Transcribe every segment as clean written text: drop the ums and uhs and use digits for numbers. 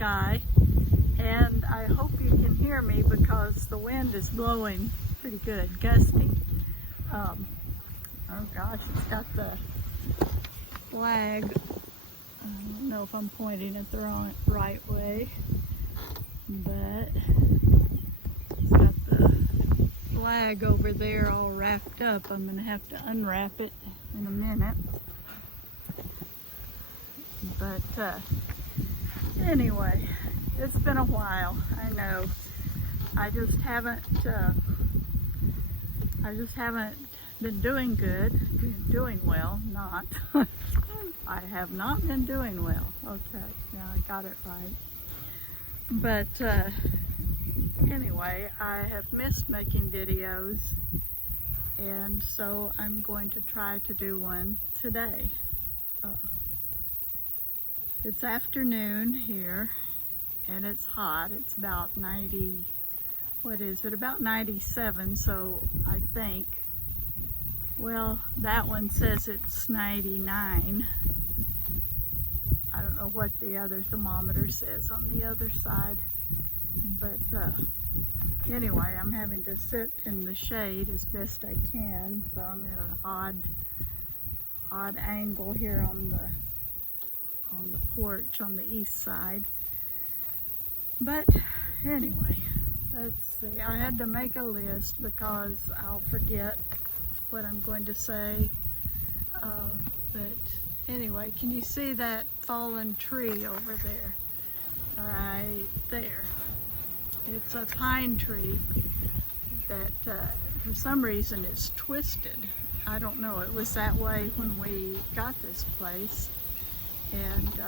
sky, and I hope you can hear me because the wind is blowing pretty good, gusting. Oh gosh, it's got the flag. I don't know if I'm pointing it the right way, but it's got the flag over there all wrapped up. I'm gonna have to unwrap it in a minute. But anyway, it's been a while, I know. I just haven't been doing doing well, not. I have not been doing well. Okay, now I got it right. But anyway, I have missed making videos, and so I'm going to try to do one today. It's afternoon here, and it's hot. It's about 90, what is it, about 97, so I think, well, that one says it's 99. I don't know what the other thermometer says on the other side, but anyway, I'm having to sit in the shade as best I can, so I'm in an odd angle here on the porch on the east side. But anyway, let's see. I had to make a list because I'll forget what I'm going to say. But anyway, can you see that fallen tree over there? Right there. It's a pine tree that for some reason is twisted. I don't know. It was that way when we got this place. And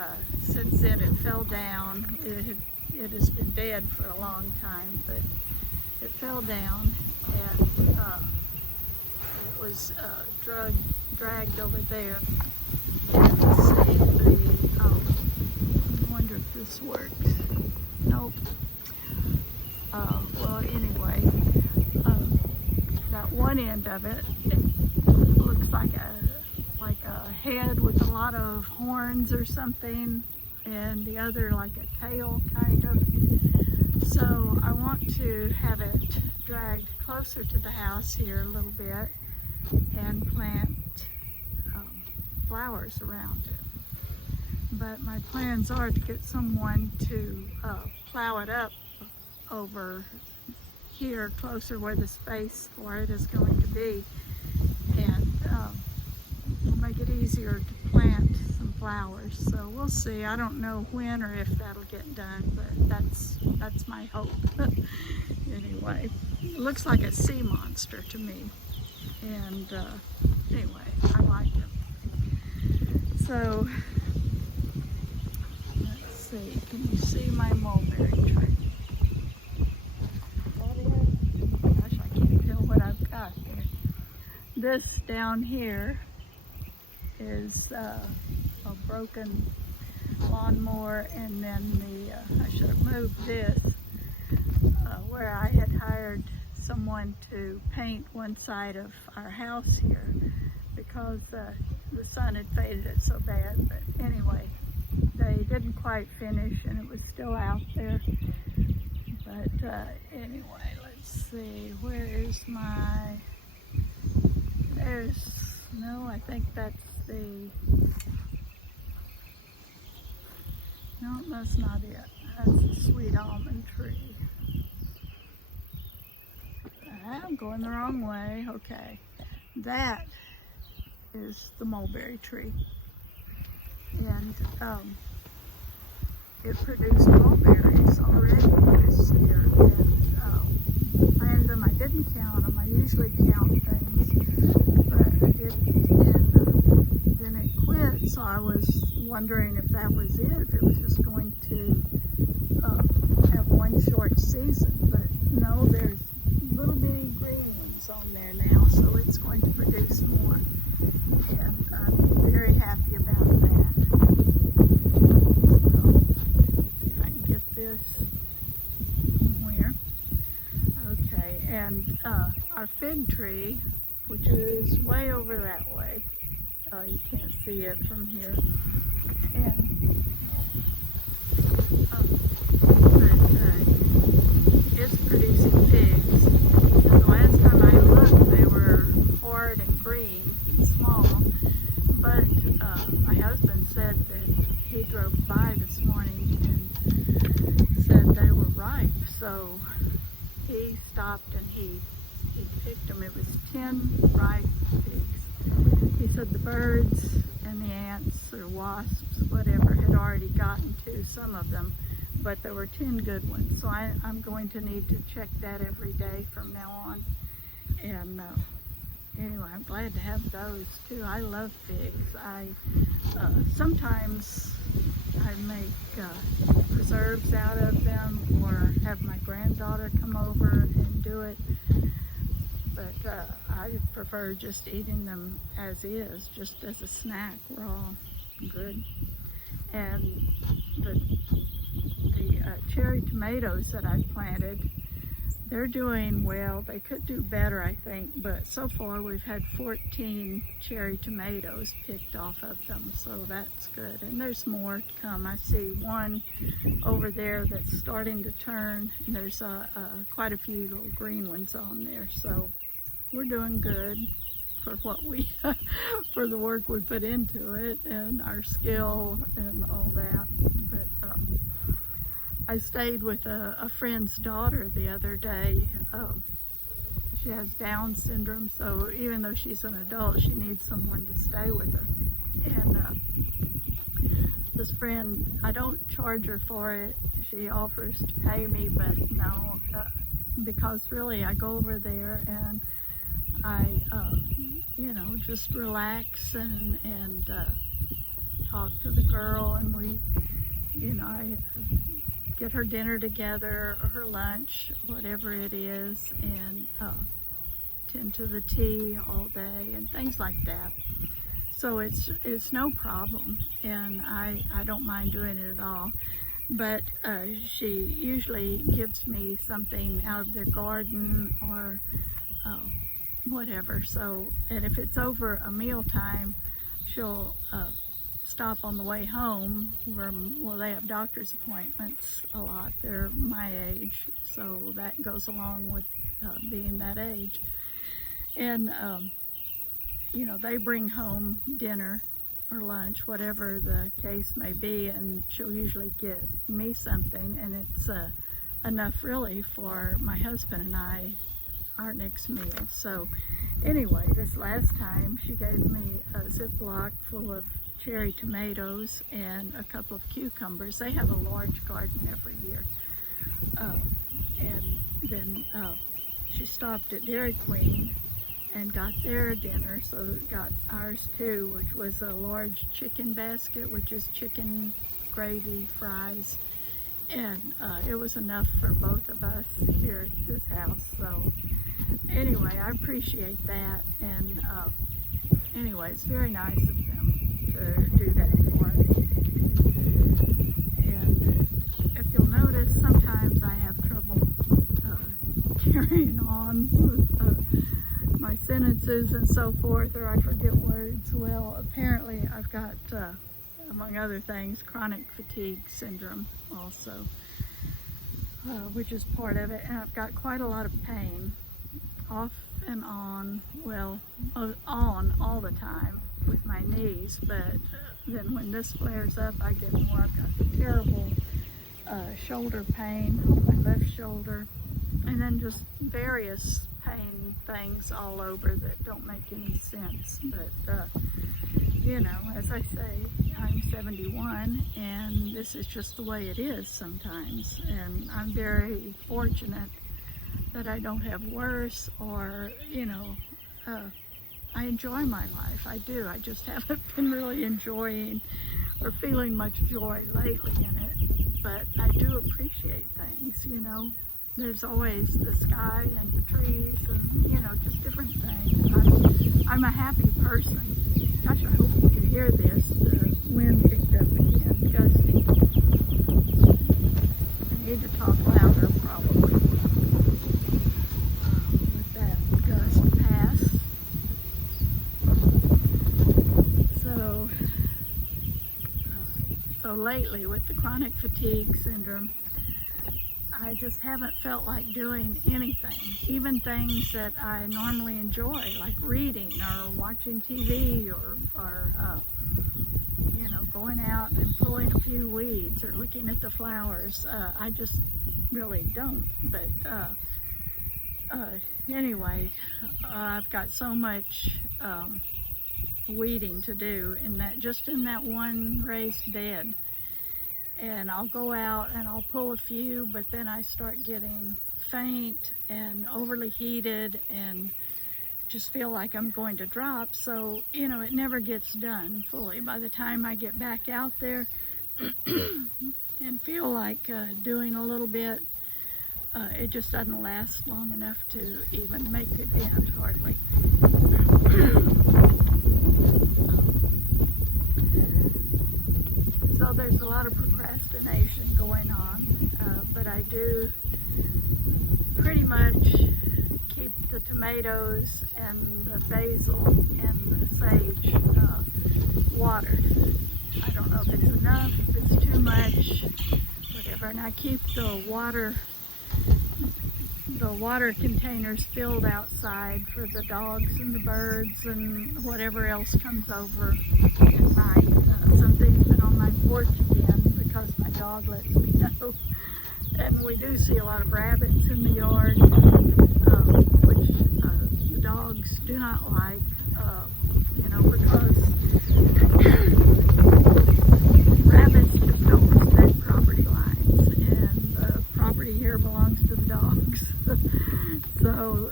since then it fell down. It has been dead for a long time, but it fell down, and it was dragged over there. And see I wonder if this works. Nope. Well, anyway, that one end of it looks like a head with a lot of horns or something, and the other like a tail kind of. So I want to have it dragged closer to the house here a little bit and plant flowers around it. But my plans are to get someone to plow it up over here closer where the space for it is going to be, and make it easier to plant some flowers. So we'll see. I don't know when or if that'll get done, but that's my hope. Anyway, it looks like a sea monster to me, and anyway, I like it. So let's see, can you see my mulberry tree? Gosh, I can't tell what I've got there. This down here is a broken lawnmower, and then I should have moved this where I had hired someone to paint one side of our house here because the sun had faded it so bad. But anyway, they didn't quite finish, and it was still out there. But anyway, let's see, where is my, no, I think that's no, that's not it. That's the sweet almond tree. I'm going the wrong way. Okay, that is the mulberry tree, and it produced mulberries already this year, and I planted them. I didn't count them. I usually count things, but I didn't, and then it quit, so I was wondering if that was it, if it was just going to have one short season. But no, there's little bitty green ones on there now, so it's going to produce more, and I'm very happy about that. So if I can get this somewhere. Okay, and our fig tree, which is way over that way, you can't see it from here, and So he stopped and he picked them. It was 10 ripe figs. He said the birds and the ants or wasps, whatever, had already gotten to some of them, but there were 10 good ones. So I'm going to need to check that every day from now on. And anyway, I'm glad to have those too. I love figs. Sometimes I make preserves out of them, or have my granddaughter come over and do it. But I prefer just eating them as is, just as a snack, raw, good. And the cherry tomatoes that I've planted, they're doing well. They could do better, I think, but so far we've had 14 cherry tomatoes picked off of them, so that's good. And there's more to come. I see one over there that's starting to turn, and there's quite a few little green ones on there, so we're doing good for what we, for the work we put into it and our skill and all that. But I stayed with a friend's daughter the other day. She has Down syndrome, so even though she's an adult, she needs someone to stay with her. And this friend, I don't charge her for it. She offers to pay me, but no, because really I go over there and I, just relax and talk to the girl, and we, I get her dinner together or her lunch, whatever it is, and tend to the tea all day and things like that. So it's no problem, and I don't mind doing it at all. But she usually gives me something out of their garden or whatever. So, and if it's over a meal time, she'll stop on the way home. Well, they have doctor's appointments a lot. They're my age, so that goes along with being that age. And they bring home dinner or lunch, whatever the case may be, and she'll usually get me something, and it's enough really for my husband and I, our next meal. So anyway, this last time she gave me a Ziploc full of cherry tomatoes and a couple of cucumbers. They have a large garden every year. And then she stopped at Dairy Queen and got their dinner, so got ours too, which was a large chicken basket, which is chicken gravy, fries, and it was enough for both of us here at this house. So anyway, I appreciate that, and anyway, it's very nice of them to do that for me. And if you'll notice, sometimes I have trouble carrying on with my sentences and so forth, or I forget words. Well, apparently I've got, among other things, chronic fatigue syndrome also, which is part of it, and I've got quite a lot of pain off and on, well, on all the time with my knees, but then when this flares up, I get more. I've got terrible shoulder pain on my left shoulder, and then just various pain things all over that don't make any sense. But as I say, I'm 71, and this is just the way it is sometimes, and I'm very fortunate that I don't have worse, or I enjoy my life. I do. I just haven't been really enjoying or feeling much joy lately in it, but I do appreciate things. There's always the sky and the trees and just different things. I'm a happy person. Gosh, I hope you can hear this. The wind picked up again, gusty. I need to talk louder probably. Let that gust pass. So lately with the chronic fatigue syndrome, I just haven't felt like doing anything, even things that I normally enjoy, like reading or watching TV or going out and pulling a few weeds or looking at the flowers. I just really don't. But anyway, I've got so much weeding to do in that one raised bed. And I'll go out and I'll pull a few, but then I start getting faint and overly heated and just feel like I'm going to drop. So, you know, it never gets done fully. By the time I get back out there and feel like doing a little bit, it just doesn't last long enough to even make a dent, hardly. So there's a lot of procrastination going on, but I do pretty much keep the tomatoes and the basil and the sage watered. I don't know if it's enough, if it's too much, whatever. And I keep the water containers filled outside for the dogs and the birds and whatever else comes over at night. Something's been on my porch again because my dog lets me know. And we do see a lot of rabbits in the yard, which the dogs do not like, you know, because rabbits just don't respect property lines, and the property here belongs to the dogs. So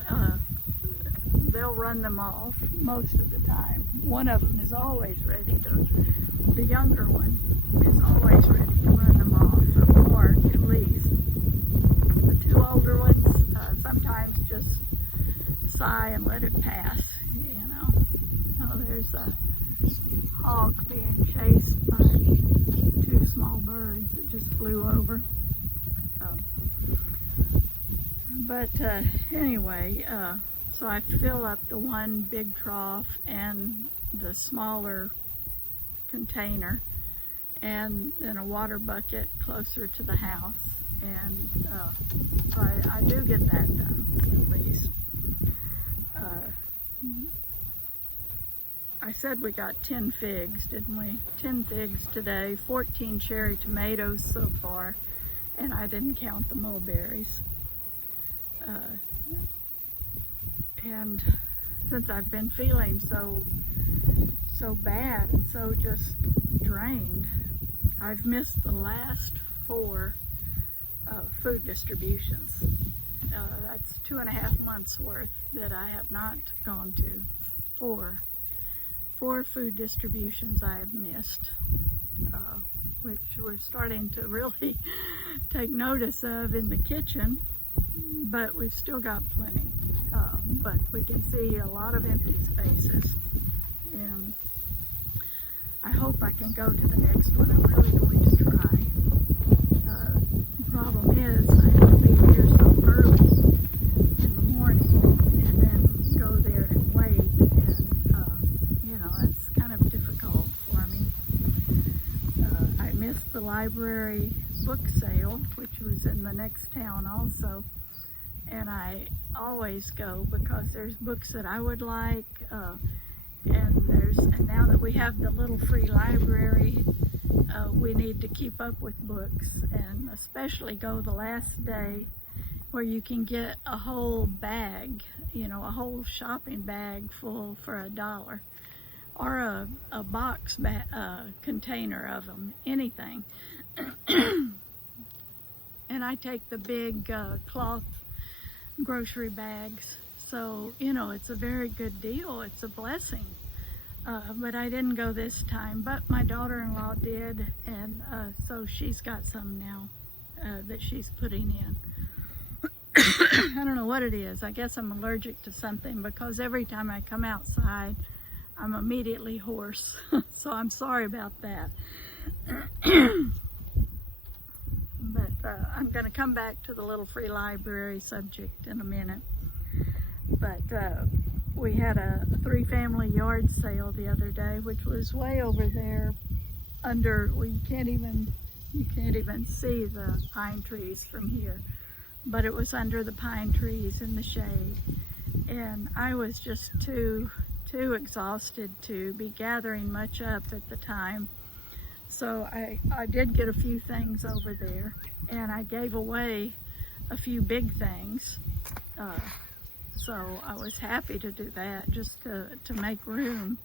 they'll run them off most of the time. One of them is always ready to, the younger one is always ready to run them off, or bark at least. The two older ones sometimes just sigh and let it pass, you know. Oh, there's a hawk being chased by two small birds that just flew over. But anyway, so I fill up the one big trough and the smaller container, and then a water bucket closer to the house. And so I do get that done, at least. I said we got 10 figs, didn't we? 10 figs today, 14 cherry tomatoes so far, and I didn't count the mulberries. And since I've been feeling so bad and so just drained, I've missed the last 4 food distributions. That's 2.5 months worth that I have not gone to. 4 food distributions I have missed, which we're starting to really take notice of in the kitchen, but we've still got plenty. But we can see a lot of empty spaces, and I hope I can go to the next one. I'm really going to try. The problem is I have to be here so early in the morning and then go there and wait, and you know, that's kind of difficult for me. I missed the library book sale, which was in the next town also, and I always go because there's books that I would like, and now that we have the little free library, we need to keep up with books, and especially go the last day where you can get a whole bag, you know, a whole shopping bag full for $1, or a box container of them, anything. And I take the big cloth grocery bags, so you know, it's a very good deal. It's a blessing. But I didn't go this time, but my daughter-in-law did, and so she's got some now that she's putting in. I don't know what it is. I guess I'm allergic to something, because every time I come outside I'm immediately hoarse. So I'm sorry about that. But I'm going to come back to the little free library subject in a minute. But we had a 3-family yard sale the other day, which was way over there under, well, you can't even see the pine trees from here, but it was under the pine trees in the shade. And I was just too exhausted to be gathering much up at the time. So I did get a few things over there, and I gave away a few big things. So I was happy to do that, just to make room.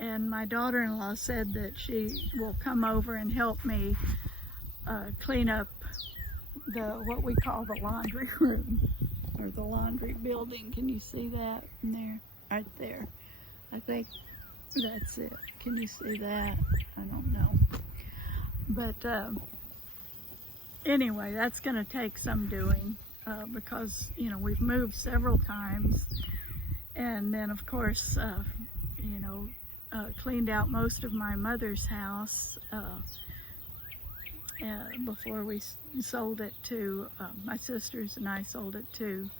And my daughter-in-law said that she will come over and help me clean up what we call the laundry room, or the laundry building. Can you see that in there? Right there. I think that's it. Can you see that? I don't know. But anyway, that's going to take some doing because, you know, we've moved several times. And then, of course, you know, cleaned out most of my mother's house before we sold it to, my sisters and I sold it to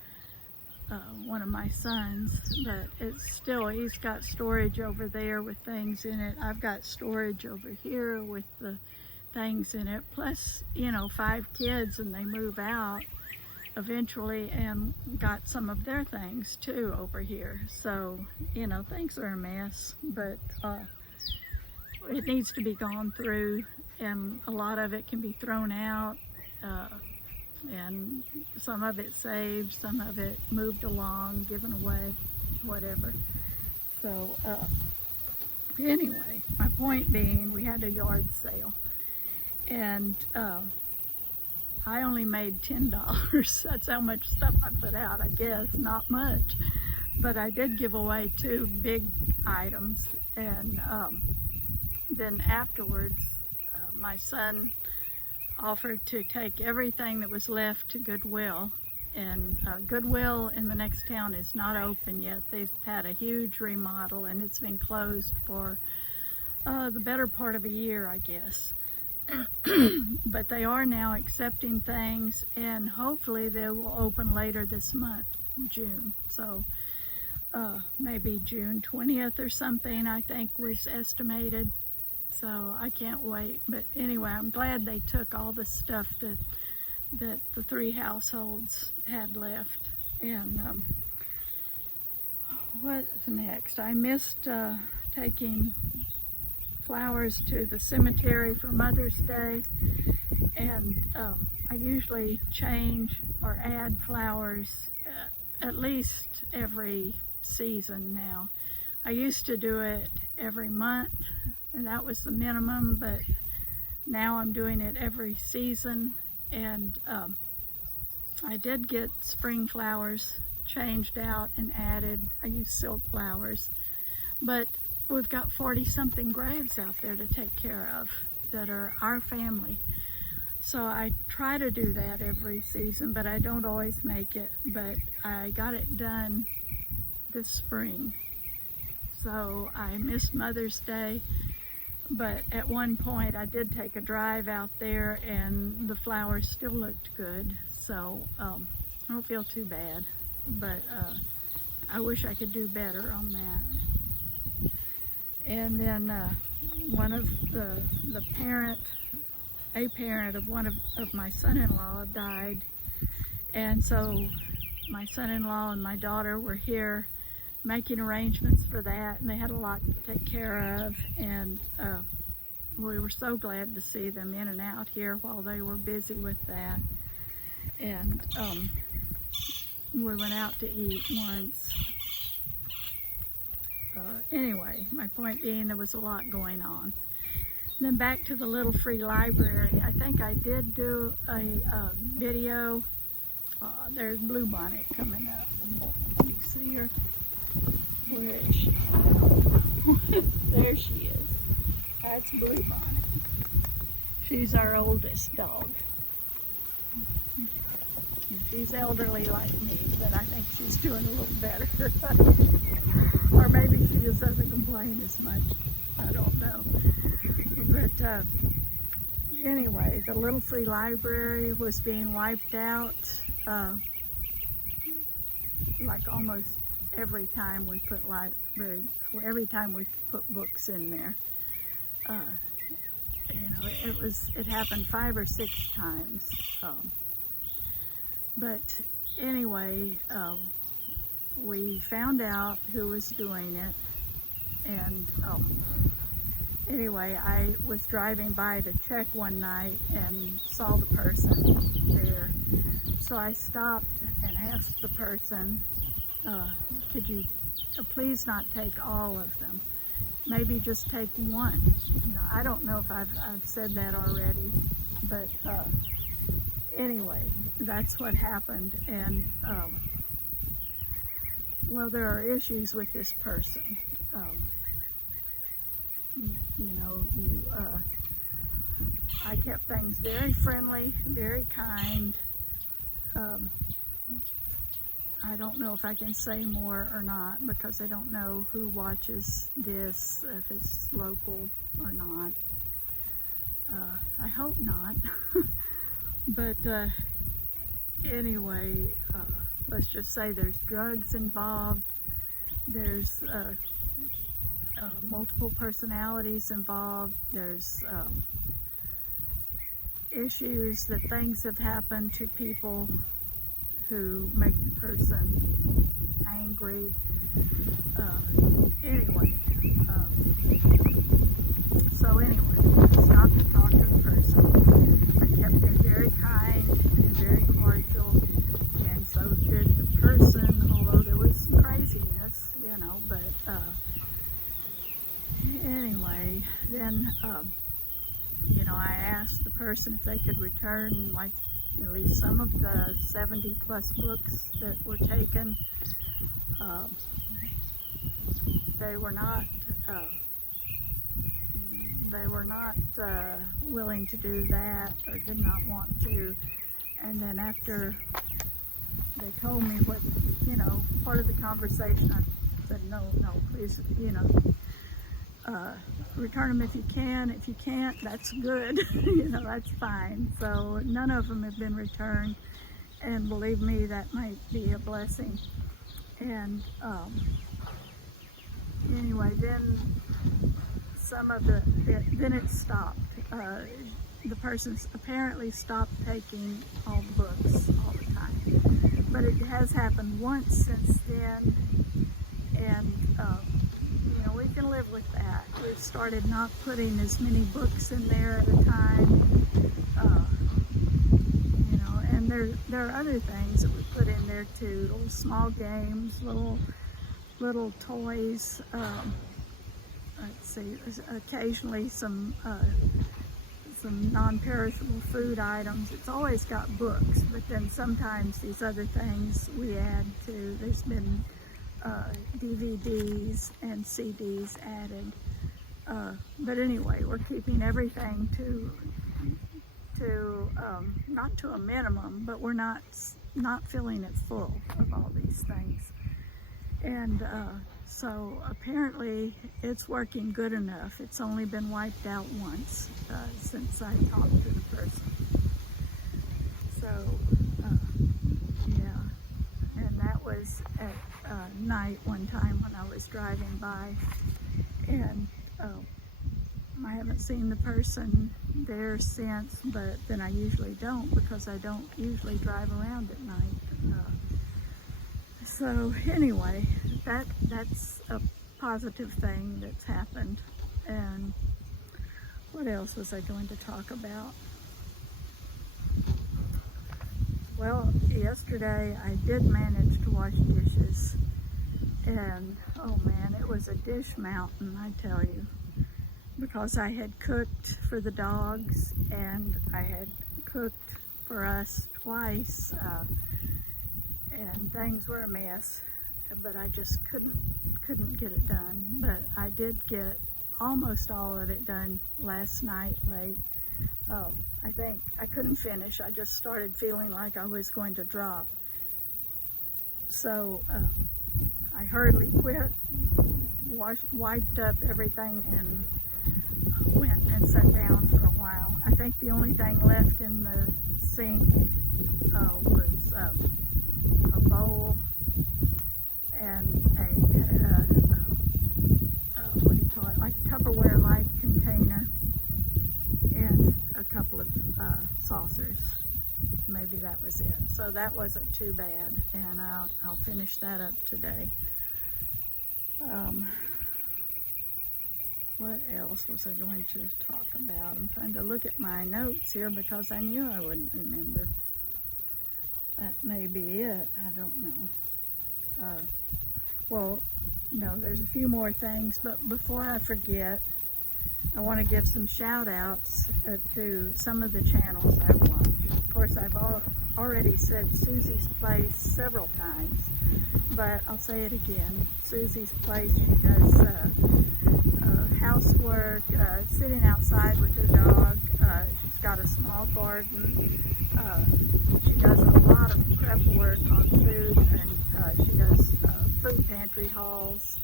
one of my sons. But it's still, he's got storage over there with things in it. I've got storage over here with the things in it. Plus, you know, 5 kids, and they move out eventually, and got some of their things too over here. So, you know, things are a mess, but it needs to be gone through, and a lot of it can be thrown out, and some of it saved, some of it moved along, given away, whatever. So anyway, my point being, we had a yard sale, and I only made $10. That's how much stuff I put out, I guess, not much. But I did give away 2 big items, and then afterwards, my son offered to take everything that was left to Goodwill. And Goodwill in the next town is not open yet. They've had a huge remodel, and it's been closed for the better part of a year, I guess. But they are now accepting things, and hopefully they will open later this month, June. So maybe June 20th or something, I think, was estimated. So I can't wait. But anyway, I'm glad they took all the stuff that the 3 households had left. And what's next? I missed taking flowers to the cemetery for Mother's Day, and I usually change or add flowers at least every season now. I used to do it every month, and that was the minimum, but now I'm doing it every season. And I did get spring flowers changed out and added. I use silk flowers, but we've got 40-something graves out there to take care of that are our family. So I try to do that every season, but I don't always make it. But I got it done this spring. So I missed Mother's Day, but at one point I did take a drive out there, and the flowers still looked good. So I don't feel too bad, but I wish I could do better on that. And then one of a parent of one of my son-in-law died, and so my son-in-law and my daughter were here making arrangements for that, and they had a lot to take care of, and we were so glad to see them in and out here while they were busy with that. And we went out to eat once. Anyway, my point being, there was a lot going on. And then back to the Little Free Library. I think I did do a video. There's Bluebonnet coming up. You see her? Where is she? There she is. That's Bluebonnet. She's our oldest dog. She's elderly like me, but I think she's doing a little better. Or maybe she just doesn't complain as much. I don't know. But anyway, the Little Free Library was being wiped out like almost every time we put books in there. You know, it happened 5 or 6 times. But anyway, we found out who was doing it, and anyway, I was driving by to check one night and saw the person there. So I stopped and asked the person, could you please not take all of them? Maybe just take one. You know, I don't know if I've said that already, but anyway, that's what happened. And well, there are issues with this person. I kept things very friendly, very kind. I don't know if I can say more or not because I don't know who watches this, if it's local or not. I hope not. But anyway, let's just say there's drugs involved. There's multiple personalities involved. There's issues that things have happened to people who make the person angry. So anyway, I stopped to talk to the person. I kept it very kind and very cordial, and so did the person, although there was some craziness, you know, but anyway, then you know, I asked the person if they could return like at least some of the 70 plus books that were taken. They were not willing to do that, or did not want to. And then after they told me what, you know, part of the conversation, I said, no, please, you know, return them if you can. If you can't, that's good. You know, that's fine. So none of them have been returned, and believe me, that might be a blessing. And anyway, then then it stopped. The person apparently stopped taking all the books all the time, but it has happened once since then, and you know, we can live with that. We've started not putting as many books in there at a time, you know, and there are other things that we put in there too, little small games, little toys, let's see, occasionally some non-perishable food items. It's always got books, but then sometimes these other things we add to. There's been DVDs and CDs added. But anyway, we're keeping everything to not to a minimum, but we're not filling it full of all these things. And so apparently it's working good enough. It's only been wiped out once since I talked to the person. So yeah, and that was at night one time when I was driving by, and I haven't seen the person there since, but then I usually don't, because I don't usually drive around at night. So anyway, that's a positive thing that's happened. And what else was I going to talk about? Well, yesterday I did manage to wash dishes, and oh man, it was a dish mountain, I tell you, because I had cooked for the dogs and I had cooked for us twice, and things were a mess, but I just couldn't get it done. But I did get almost all of it done last night late. I think I couldn't finish. I just started feeling like I was going to drop. So I hurriedly quit, wiped up everything, and went and sat down for a while. I think the only thing left in the sink was a bowl and what do you call it, like Tupperware-like container, and a couple of saucers. Maybe that was it. So that wasn't too bad, and I'll finish that up today. what else was I going to talk about? I'm trying to look at my notes here because I knew I wouldn't remember. That may be it. I don't know. Well, no, there's a few more things, but before I forget, I want to give some shout outs to some of the channels I watch. Of course, I've already said Susie's Place several times, but I'll say it again. Susie's Place, she does housework, sitting outside with her dog. She's got a small garden. She does a lot of prep work on food, and she does food pantry hauls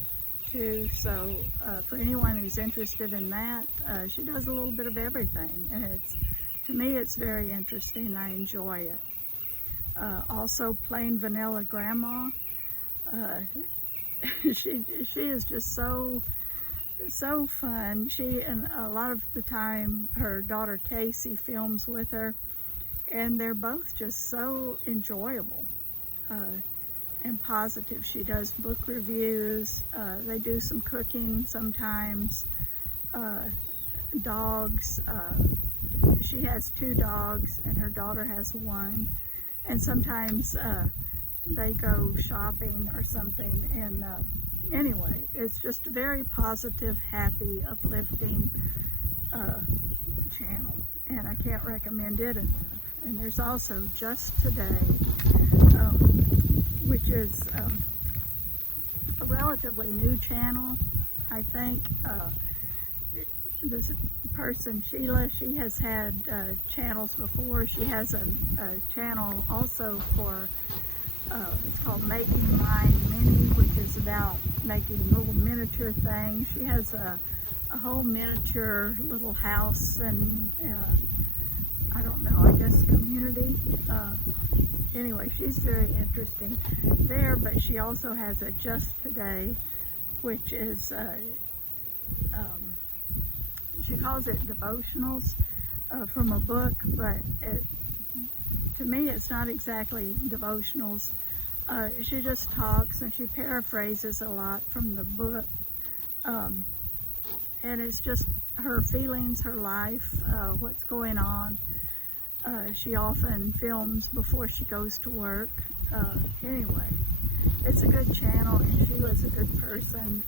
too. So for anyone who's interested in that, she does a little bit of everything, and to me it's very interesting. I enjoy it. Also, Plain Vanilla Grandma. She is just so fun. And a lot of the time her daughter Casey films with her, and they're both just so enjoyable and positive. She does book reviews. They do some cooking sometimes. Dogs. She has 2 dogs and her daughter has 1. And sometimes they go shopping or something. And anyway, it's just a very positive, happy, uplifting channel. And I can't recommend it enough. And there's also Just Today, which is a relatively new channel, I think. This person, Sheila, she has had channels before. She has a channel also for, it's called Making Mine Mini, which is about making little miniature things. She has a whole miniature little house and I don't know, I guess community. Anyway, she's very interesting there, but she also has a Just Today, which is, she calls it devotionals from a book, but to me it's not exactly devotionals. She just talks and she paraphrases a lot from the book, and it's just her feelings, her life, what's going on. She often films before she goes to work. Anyway, it's a good channel, and she was a good person,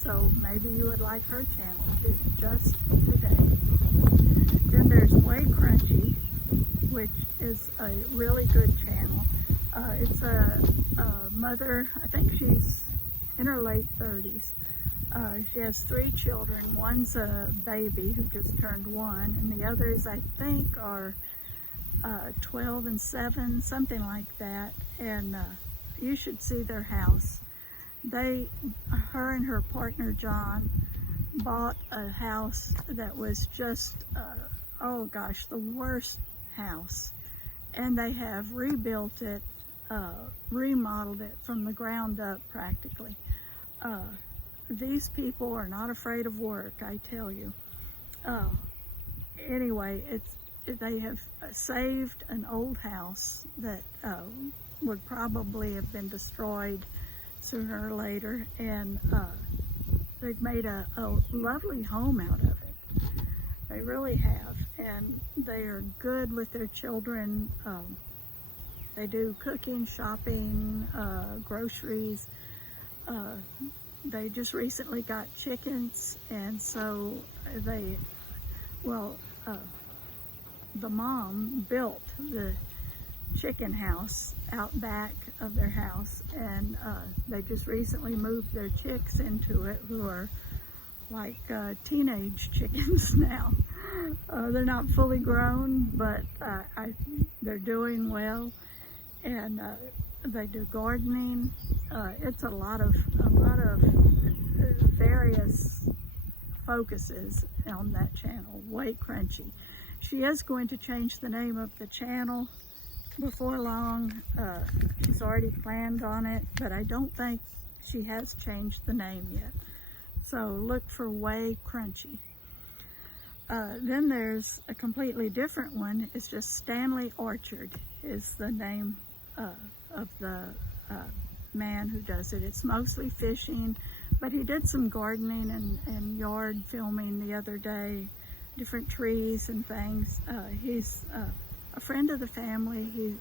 so maybe you would like her channel too, Just Today. Then there's Way Crunchy, which is a really good channel. It's a mother, I think she's in her late 30s. She has 3 children. One's a baby who just turned 1, and the others I think are 12 and 7, something like that. And you should see their house. Her and her partner John bought a house that was just, oh gosh, the worst house. And they have rebuilt it, remodeled it from the ground up practically. These people are not afraid of work, I tell you. Anyway, they have saved an old house that would probably have been destroyed sooner or later, and they've made a lovely home out of it. They really have, and they are good with their children. They do cooking, shopping, groceries. They just recently got chickens, and so the mom built the chicken house out back of their house, and they just recently moved their chicks into it, who are like teenage chickens now. They're not fully grown, but they're doing well, and they do gardening. It's a lot of various focuses on that channel, Way Crunchy. She is going to change the name of the channel before long. She's already planned on it, but I don't think she has changed the name yet. So look for Way Crunchy. Then there's a completely different one. It's just Stanley Orchard is the name, of the man who does it. It's mostly fishing, But he did some gardening and yard filming the other day, different trees and things. He's a friend of the family. He's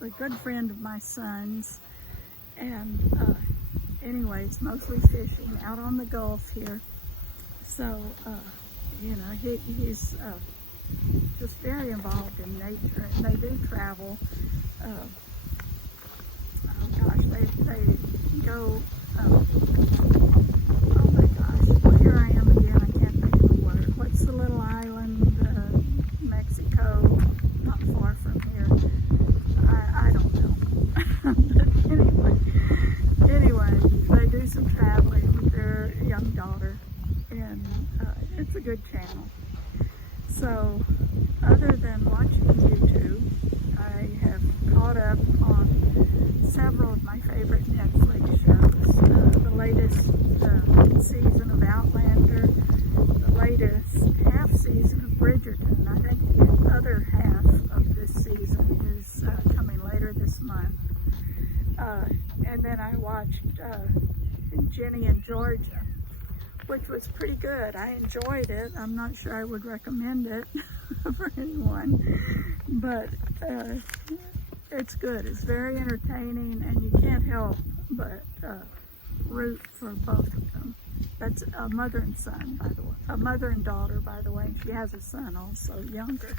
a good friend of my son's. And anyways, mostly fishing out on the Gulf here. So, you know, he's just very involved in nature. And they do travel. Oh gosh, they go, oh my gosh, well, here I am again, I can't think of the word. What's the little island, Mexico, not far from here? I don't know. But anyway, they do some traveling with their young daughter, and it's a good channel. So, other than watching YouTube, I have caught up on several of my favorite Netflix shows. The latest season of Outlander, the latest half season of Bridgerton. I think the other half of this season is coming later this month. And then I watched Ginny and Georgia, which was pretty good. I enjoyed it. I'm not sure I would recommend it for anyone, but it's good. It's very entertaining, and you can't help but root for both of them. That's a mother and son, by the way. A mother and daughter, by the way. And she has a son also, younger.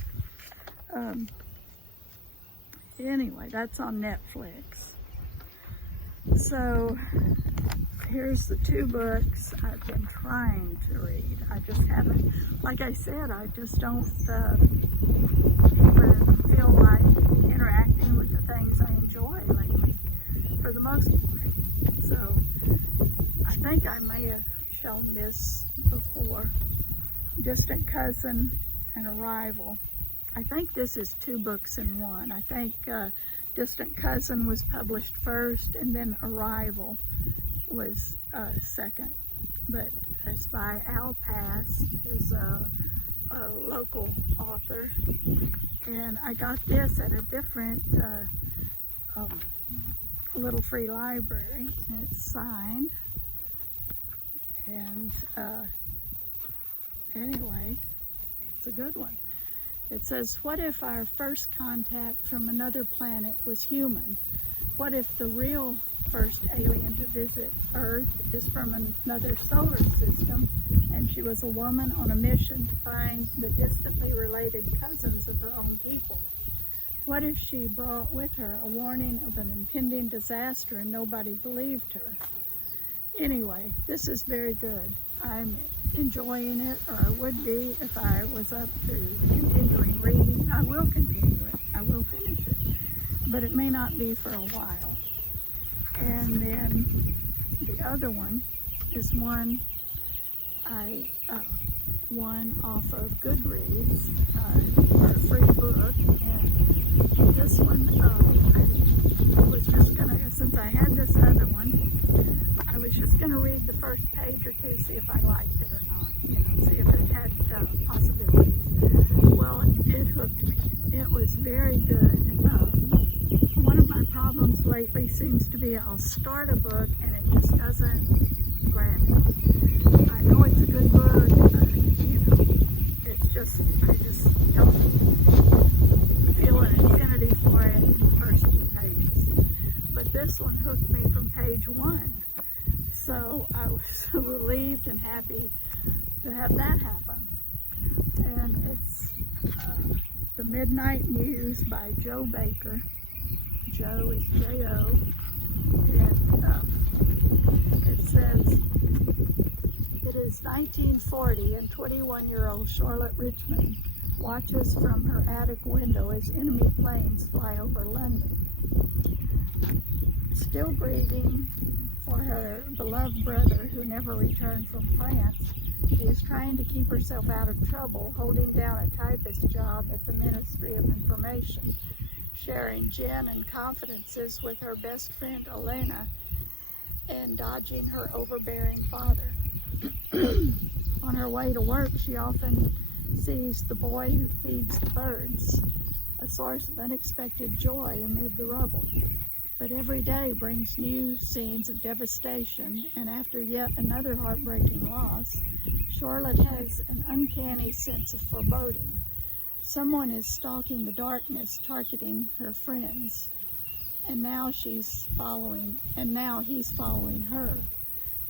Anyway, that's on Netflix. So, here's the two books I've been trying to read. I just haven't, like I said, I just don't even feel like interacting with the things I enjoy lately, for the most part. So, I think I may have shown this before. Distant Cousin and Arrival. I think this is two books in one. I think Distant Cousin was published first, and then Arrival was second. But it's by Al Pass, who's a local author. And I got this at a different little free library, and it's signed. And anyway, it's a good one. It says, what if our first contact from another planet was human? What if the real first alien to visit Earth is from another solar system, and she was a woman on a mission to find the distantly related cousins of her own people? What if she brought with her a warning of an impending disaster and nobody believed her? Anyway, this is very good. I'm enjoying it, or I would be if I was up to continuing reading. I will continue it. I will finish it. But it may not be for a while. And then the other one is one I won off of Goodreads for a free book. And this one, I was just going to, since I had this other one, I was just going to read the first page or two, see if I liked it or not, you know, see if it had possibilities. Well, it hooked me. It was very good. One of my problems lately seems to be I'll start a book and it just doesn't grab me. I know it's a good book, you know, it's just, I just don't feel an affinity for it in the first few pages. But this one hooked me from page one. So I was relieved and happy to have that happen. And it's The Midnight News by Joe Baker. Joe is J-O. And it says, it is 1940 and 21-year-old Charlotte Richmond watches from her attic window as enemy planes fly over London. Still grieving for her beloved brother who never returned from France, she is trying to keep herself out of trouble, holding down a typist job at the Ministry of Information, sharing gin and confidences with her best friend Elena, and dodging her overbearing father. On her way to work, she often sees the boy who feeds the birds, a source of unexpected joy amid the rubble. But every day brings new scenes of devastation, and after yet another heartbreaking loss, Charlotte has an uncanny sense of foreboding. Someone is stalking the darkness, targeting her friends, and now he's following her.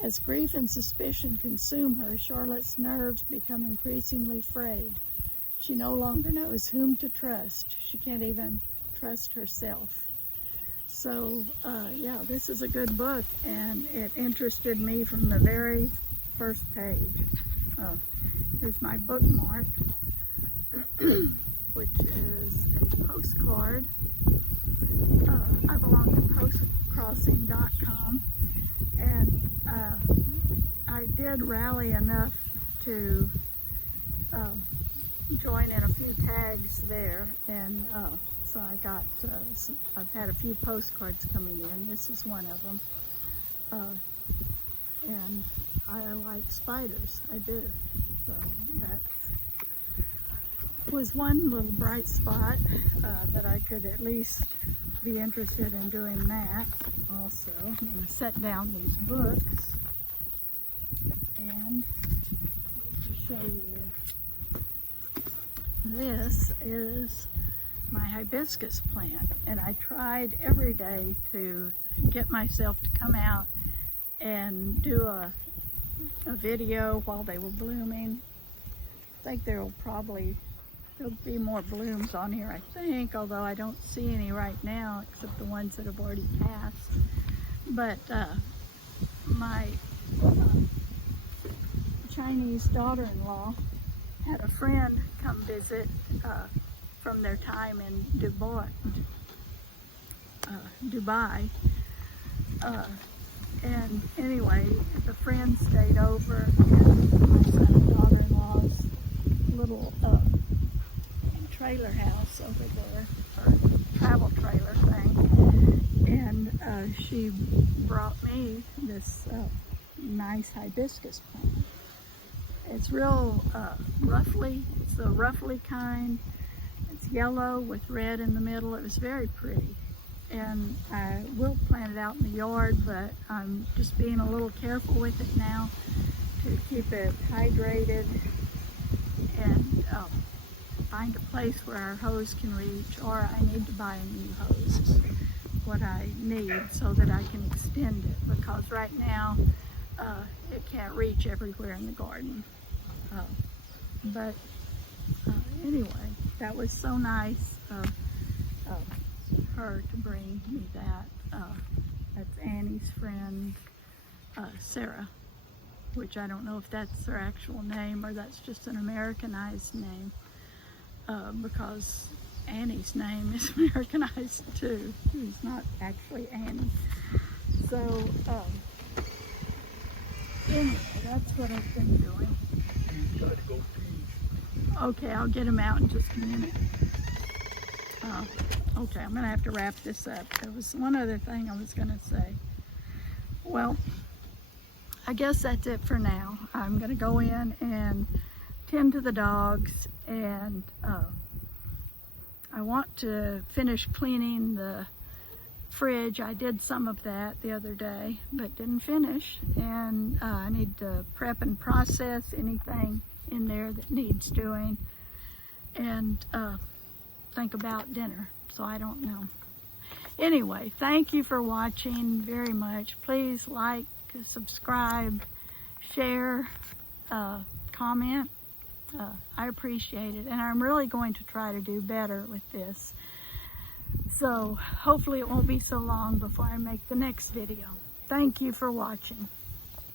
As grief and suspicion consume her, Charlotte's nerves become increasingly frayed. She no longer knows whom to trust. She can't even trust herself. So, yeah, this is a good book, and it interested me from the very first page. Here's my bookmark, which is a postcard. I belong to postcrossing.com, and I did rally enough to join in a few tags there, and so I got, I've had a few postcards coming in. This is one of them. And I like spiders, I do. So that was one little bright spot that I could at least be interested in doing that also. I'm going to set down these books and show you. This is my hibiscus plant, and I tried every day to get myself to come out and do a video while they were blooming. I think there'll be more blooms on here, I think, although I don't see any right now except the ones that have already passed. But my Chinese daughter-in-law had a friend come visit from their time in Dubai. And anyway, the friend stayed over in my son and daughter-in-law's little trailer house over there, or travel trailer thing. And she brought me this nice hibiscus plant. It's real it's the ruffly kind. It's yellow with red in the middle. It was very pretty. And I will plant it out in the yard, but I'm just being a little careful with it now to keep it hydrated and find a place where our hose can reach, or I need to buy a new hose is what I need so that I can extend it, because right now it can't reach everywhere in the garden. But anyway, that was so nice of her to bring me that. That's Annie's friend, Sarah, which I don't know if that's her actual name or that's just an Americanized name, because Annie's name is Americanized too. She's not actually Annie. So anyway, that's what I've been doing. Okay, I'll get him out in just a minute. Okay, I'm going to have to wrap this up. There was one other thing I was going to say. Well, I guess that's it for now. I'm going to go in and tend to the dogs, and I want to finish cleaning the fridge. I did some of that the other day, but didn't finish, and I need to prep and process anything in there that needs doing, and think about dinner. So I don't know. Anyway, thank you for watching very much. Please like, subscribe, share, comment. I appreciate it, and I'm really going to try to do better with this. So hopefully it won't be so long before I make the next video. Thank you for watching.